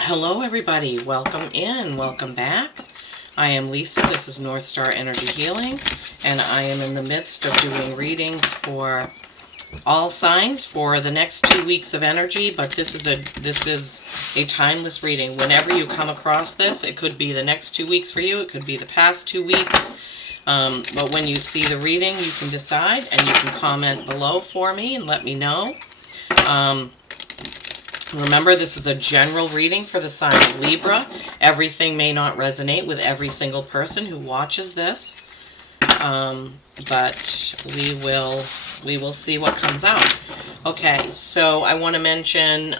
Hello everybody, welcome in, welcome back. I am Lisa, this is North Star Energy Healing, and I am in the midst of doing readings for all signs for the next 2 weeks of energy, but this is a timeless reading. Whenever you come across this, it could be the next 2 weeks for you, it could be the past 2 weeks, but when you see the reading, you can decide, and you can comment below for me and let me know. Remember, this is a general reading for the sign of Libra. Everything may not resonate with every single person who watches this, but we will see what comes out. Okay, so I want to mention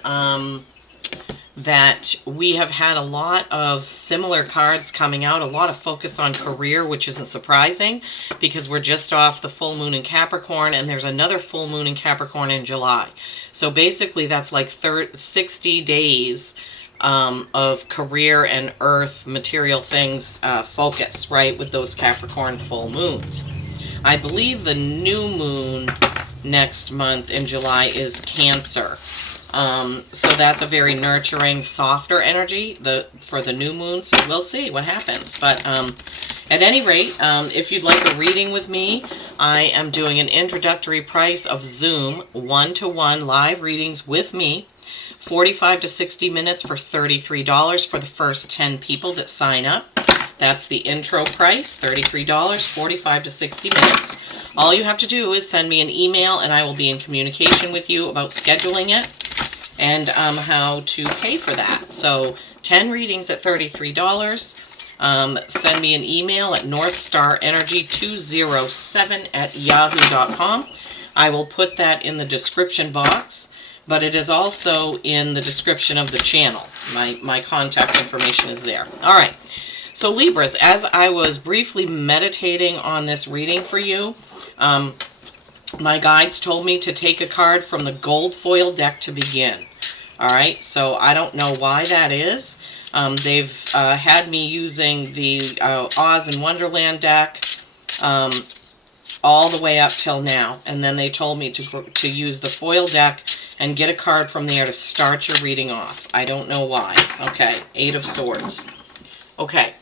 that we have had a lot of similar cards coming out, a lot of focus on career, which isn't surprising because we're just off the full moon in Capricorn, and there's another full moon in Capricorn in July. So basically that's like 60 days of career and earth material things focus, right, with those Capricorn full moons. I believe the new moon next month in July is Cancer. So that's a very nurturing, softer energy for the new moon, so we'll see what happens. But at any rate, if you'd like a reading with me, I am doing an introductory price of Zoom 1-to-1 live readings with me, 45 to 60 minutes for $33 for the first 10 people that sign up. That's the intro price, $33, 45 to 60 minutes. All you have to do is send me an email and I will be in communication with you about scheduling it and how to pay for that. So 10 readings at $33. Send me an email at northstarenergy207@yahoo.com. I will put that in the description box, but it is also in the description of the channel. My contact information is there. All right. So Libras, as I was briefly meditating on this reading for you, my guides told me to take a card from the gold foil deck to begin. All right, so I don't know why that is. They've had me using the Oz and Wonderland deck all the way up till now, and then they told me to use the foil deck and get a card from there to start your reading off. I don't know why. Okay, 8 of Swords. Okay,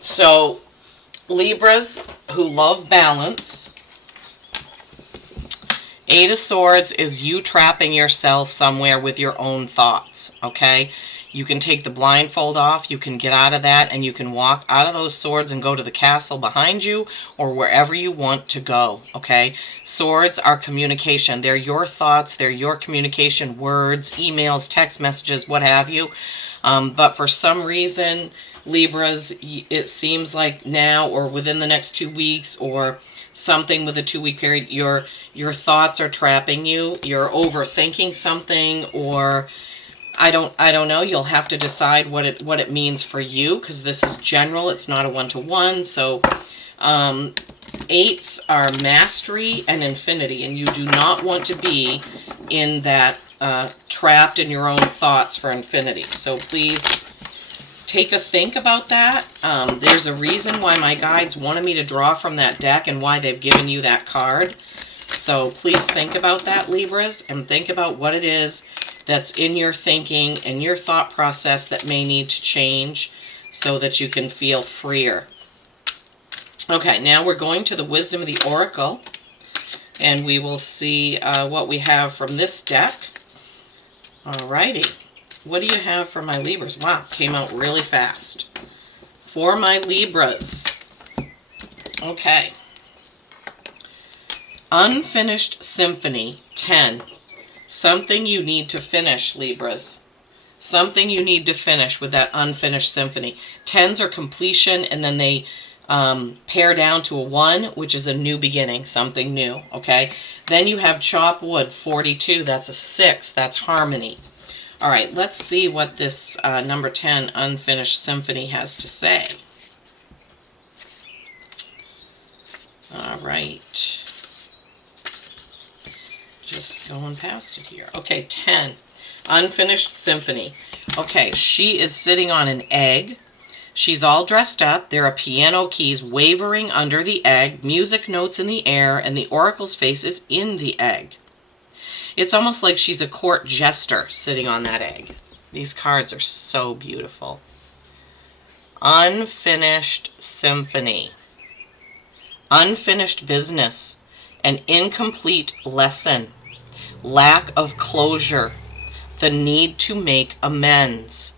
so Libras who love balance, 8 of Swords is you trapping yourself somewhere with your own thoughts, okay? You can take the blindfold off, you can get out of that, and you can walk out of those swords and go to the castle behind you or wherever you want to go, okay? Swords are communication. They're your thoughts, they're your communication, words, emails, text messages, what have you. But for some reason, Libras, it seems like now or within the next 2 weeks or something with a 2-week period, your thoughts are trapping you. You're overthinking something, or I don't know. You'll have to decide what it means for you, because this is general. It's not a one-to-one. So 8s are mastery and infinity, and you do not want to be in that trapped in your own thoughts for infinity. So please take a think about that. There's a reason why my guides wanted me to draw from that deck and why they've given you that card. So please think about that, Libras, and think about what it is that's in your thinking and your thought process that may need to change so that you can feel freer. Okay, now we're going to the Wisdom of the Oracle, and we will see what we have from this deck. Alrighty. What do you have for my Libras? Wow, came out really fast. For my Libras. Okay. Unfinished Symphony, 10. Something you need to finish, Libras. Something you need to finish with that unfinished symphony. 10s are completion, and then they pair down to a 1, which is a new beginning, something new, okay? Then you have Chop Wood, 42. That's a 6. That's harmony. All right, let's see what this number 10 Unfinished Symphony has to say. All right. Just going past it here. Okay, 10. Unfinished Symphony. Okay, she is sitting on an egg. She's all dressed up. There are piano keys wavering under the egg, music notes in the air, and the oracle's face is in the egg. It's almost like she's a court jester sitting on that egg. These cards are so beautiful. Unfinished symphony. Unfinished business. An incomplete lesson. Lack of closure. The need to make amends.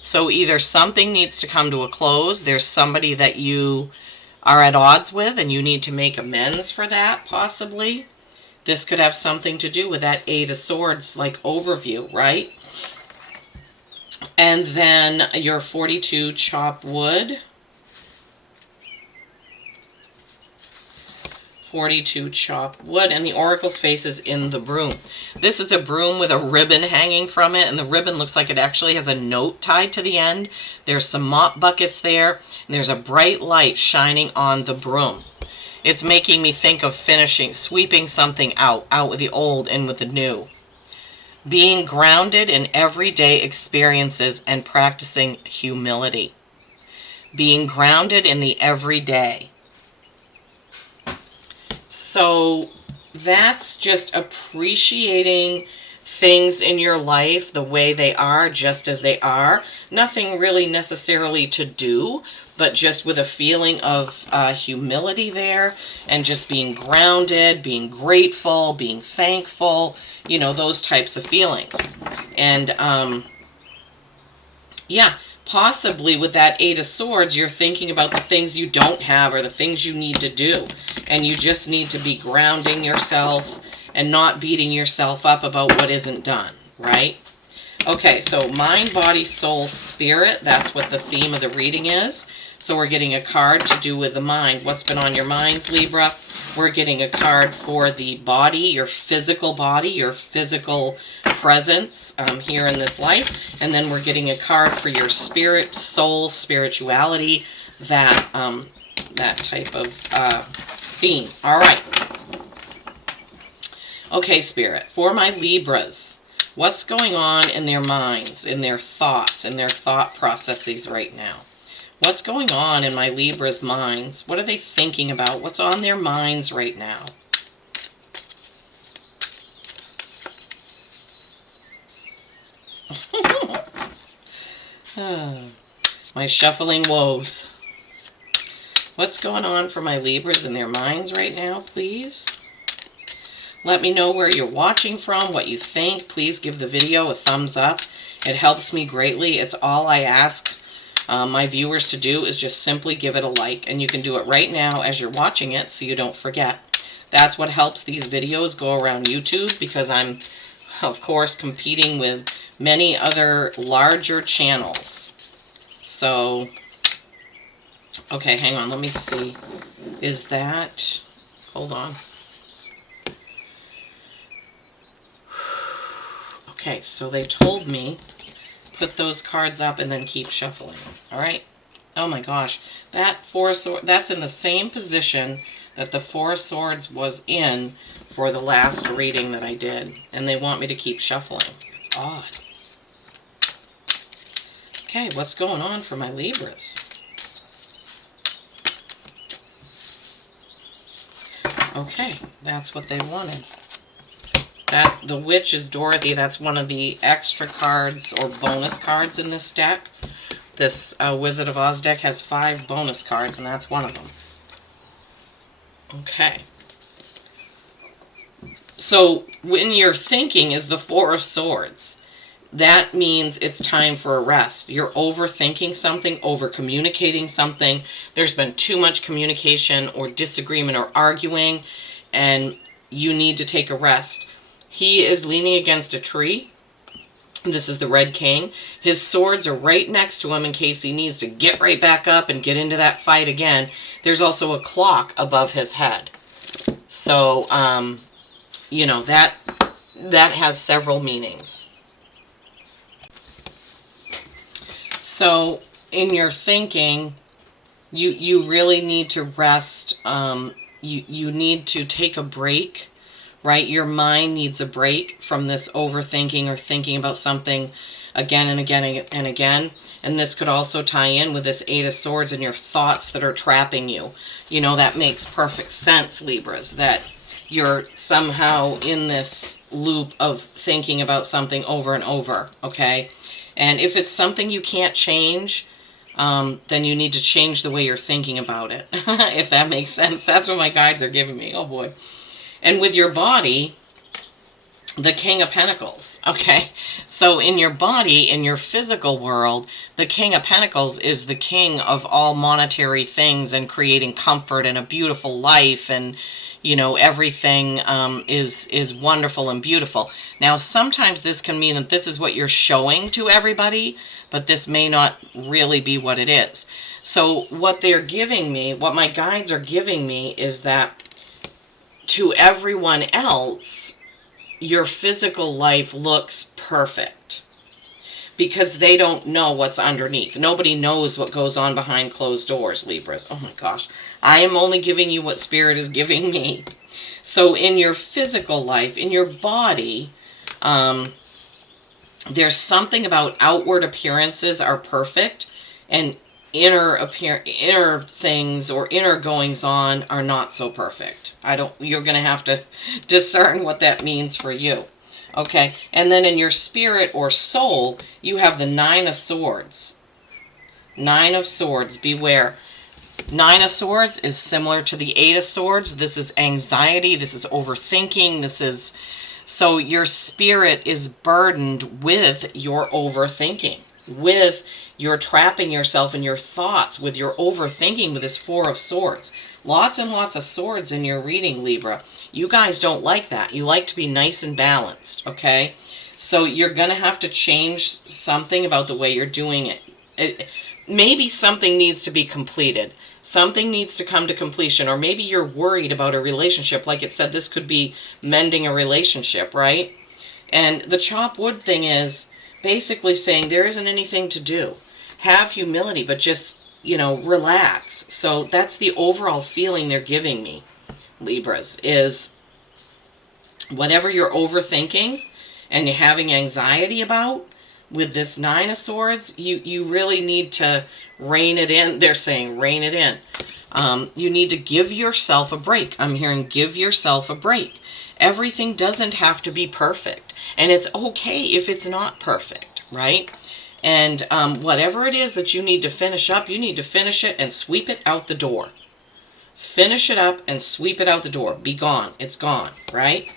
So either something needs to come to a close, there's somebody that you are at odds with and you need to make amends for that, possibly. This could have something to do with that Eight of Swords, like, overview, right? And then your 42 chop wood. 42 chop wood, and the Oracle's face is in the broom. This is a broom with a ribbon hanging from it, and the ribbon looks like it actually has a note tied to the end. There's some mop buckets there, and there's a bright light shining on the broom. It's making me think of finishing, sweeping something out with the old and with the new. Being grounded in everyday experiences and practicing humility. Being grounded in the everyday. So that's just appreciating things in your life the way they are, just as they are. Nothing really necessarily to do, but just with a feeling of humility there, and just being grounded, being grateful, being thankful, you know, those types of feelings. And yeah, possibly with that Eight of Swords, you're thinking about the things you don't have or the things you need to do. And you just need to be grounding yourself and not beating yourself up about what isn't done, right? Okay, so mind, body, soul, spirit. That's what the theme of the reading is. So we're getting a card to do with the mind. What's been on your minds, Libra? We're getting a card for the body, your physical presence here in this life. And then we're getting a card for your spirit, soul, spirituality, that type of theme. All right. Okay, Spirit, for my Libras, what's going on in their minds, in their thoughts, in their thought processes right now? What's going on in my Libra's minds? What are they thinking about? What's on their minds right now? My shuffling woes. What's going on for my Libras in their minds right now, please? Let me know where you're watching from, what you think. Please give the video a thumbs up. It helps me greatly. It's all I ask my viewers to do, is just simply give it a like. And you can do it right now as you're watching it so you don't forget. That's what helps these videos go around YouTube, because I'm, of course, competing with many other larger channels. So, okay, hang on. Let me see. Is that... Hold on. Okay, so they told me put those cards up and then keep shuffling. All right. Oh my gosh, that Four of Swords, that's in the same position that the Four of Swords was in for the last reading that I did, and they want me to keep shuffling. It's odd. Okay, what's going on for my Libras? Okay, that's what they wanted. That the Witch is Dorothy. That's one of the extra cards or bonus cards in this deck. This Wizard of Oz deck has 5 bonus cards, and that's one of them. Okay. So when you're thinking is the Four of Swords, that means it's time for a rest. You're overthinking something, over-communicating something. There's been too much communication or disagreement or arguing, and you need to take a rest. He is leaning against a tree. This is the Red King. His swords are right next to him in case he needs to get right back up and get into that fight again. There's also a clock above his head. So, you know, that has several meanings. So, in your thinking, you really need to rest. You need to take a break. Right? Your mind needs a break from this overthinking or thinking about something again and again and again. And this could also tie in with this Eight of Swords and your thoughts that are trapping you. You know, that makes perfect sense, Libras, that you're somehow in this loop of thinking about something over and over, okay? And if it's something you can't change, then you need to change the way you're thinking about it, if that makes sense. That's what my guides are giving me. Oh, boy. And with your body, the King of Pentacles, okay? So in your body, in your physical world, the King of Pentacles is the king of all monetary things and creating comfort and a beautiful life, and, you know, everything is wonderful and beautiful. Now, sometimes this can mean that this is what you're showing to everybody, but this may not really be what it is. So what they're giving me, what my guides are giving me, is that to everyone else, your physical life looks perfect because they don't know what's underneath. Nobody knows what goes on behind closed doors, Libras. Oh my gosh. I am only giving you what Spirit is giving me. So in your physical life, in your body, there's something about outward appearances are perfect, and inner things or inner goings on are not so perfect. You're going to have to discern what that means for you. Okay. And then in your spirit or soul, you have the 9 of Swords. 9 of Swords, beware. 9 of Swords is similar to the 8 of Swords. This is anxiety. This is overthinking. So your spirit is burdened with your overthinking, with your trapping yourself in your thoughts, with your overthinking, with this 4 of Swords. Lots and lots of swords in your reading, Libra. You guys don't like that. You like to be nice and balanced, okay? So you're going to have to change something about the way you're doing it. Maybe something needs to be completed. Something needs to come to completion. Or maybe you're worried about a relationship. Like it said, this could be mending a relationship, right? And the chop wood thing is basically saying there isn't anything to do. Have humility, but just, you know, relax. So that's the overall feeling they're giving me, Libras, is whatever you're overthinking and you're having anxiety about, with this 9 of Swords, you really need to rein it in. They're saying rein it in. You need to give yourself a break. I'm hearing give yourself a break. Everything doesn't have to be perfect. And it's okay if it's not perfect, right? And whatever it is that you need to finish up, you need to finish it and sweep it out the door. Finish it up and sweep it out the door. Be gone. It's gone, right?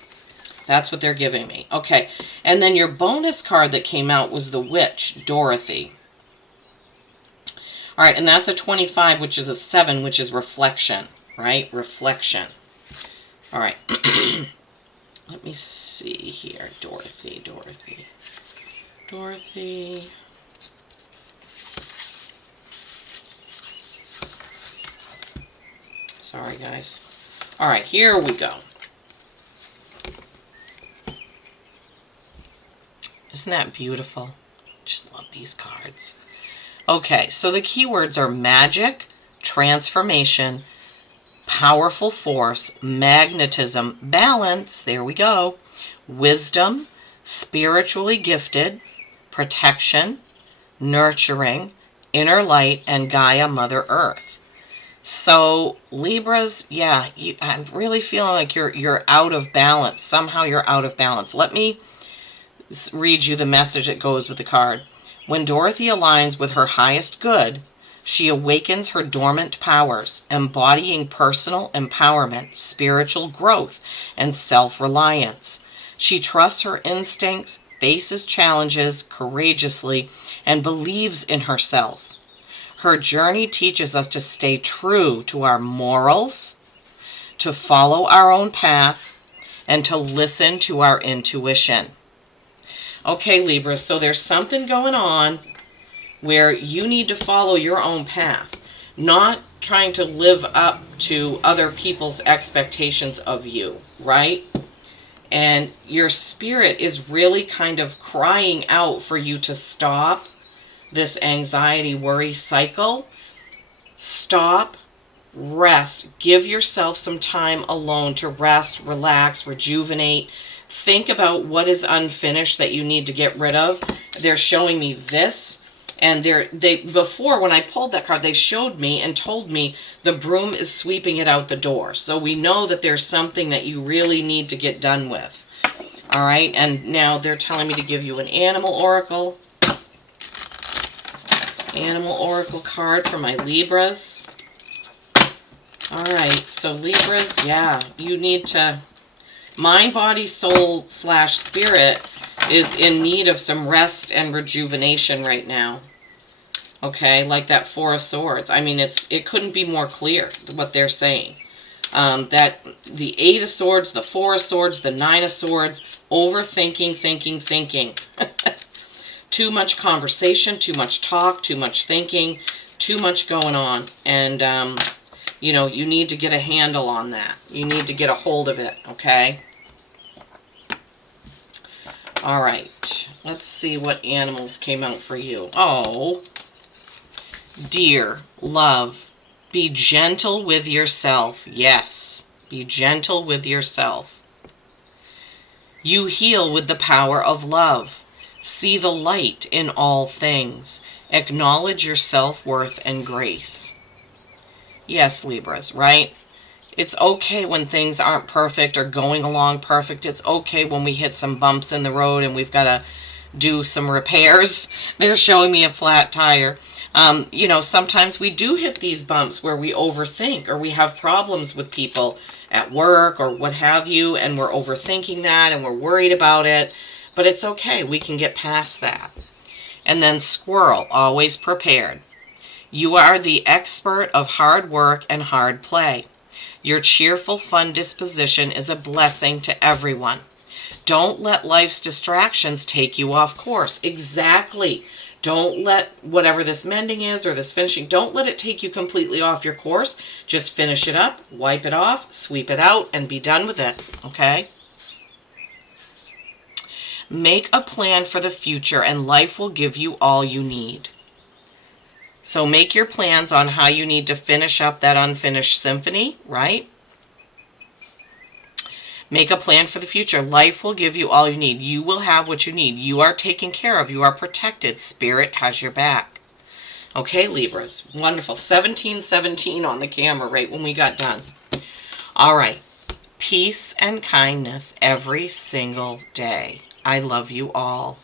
That's what they're giving me. Okay. And then your bonus card that came out was the Witch, Dorothy. All right. And that's a 25, which is a 7, which is reflection, right? Reflection. All right. Let me see here. Dorothy. Sorry, guys. All right. Here we go. Isn't that beautiful? Just love these cards. Okay, so the keywords are magic, transformation, powerful force, magnetism, balance, there we go, wisdom, spiritually gifted, protection, nurturing, inner light, and Gaia, Mother Earth. So Libras, yeah, I'm really feeling like you're out of balance. Somehow you're out of balance. Let me read you the message that goes with the card. When Dorothy aligns with her highest good, she awakens her dormant powers, embodying personal empowerment, spiritual growth, and self-reliance. She trusts her instincts, faces challenges courageously, and believes in herself. Her journey teaches us to stay true to our morals, to follow our own path, and to listen to our intuition. Okay, Libra, so there's something going on where you need to follow your own path, not trying to live up to other people's expectations of you, right? And your spirit is really kind of crying out for you to stop this anxiety worry cycle. Stop, rest, give yourself some time alone to rest, relax, rejuvenate. Think about what is unfinished that you need to get rid of. They're showing me this. And before, when I pulled that card, they showed me and told me the broom is sweeping it out the door. So we know that there's something that you really need to get done with. All right, and now they're telling me to give you an animal oracle. Animal oracle card for my Libras. All right, so Libras, yeah, you need to, mind, body, soul / spirit is in need of some rest and rejuvenation right now. Okay, like that Four of Swords. I mean, it couldn't be more clear what they're saying. That the Eight of Swords, the Four of Swords, the Nine of Swords, overthinking, thinking. Too much conversation, too much talk, too much thinking, too much going on. And, you know, you need to get a handle on that. You need to get a hold of it, okay? All right, let's see what animals came out for you. Oh, dear love, be gentle with yourself. Yes, be gentle with yourself. You heal with the power of love. See the light in all things. Acknowledge your self-worth and grace. Yes, Libras, right? It's okay when things aren't perfect or going along perfect. It's okay when we hit some bumps in the road and we've got to do some repairs. They're showing me a flat tire. You know, sometimes we do hit these bumps where we overthink or we have problems with people at work or what have you, and we're overthinking that and we're worried about it. But it's okay. We can get past that. And then squirrel, always prepared. You are the expert of hard work and hard play. Your cheerful, fun disposition is a blessing to everyone. Don't let life's distractions take you off course. Exactly. Don't let whatever this mending is or this finishing, don't let it take you completely off your course. Just finish it up, wipe it off, sweep it out, and be done with it, okay? Make a plan for the future and life will give you all you need. So make your plans on how you need to finish up that unfinished symphony, right? Make a plan for the future. Life will give you all you need. You will have what you need. You are taken care of. You are protected. Spirit has your back. Okay, Libras. Wonderful. 1717 on the camera right when we got done. All right. Peace and kindness every single day. I love you all.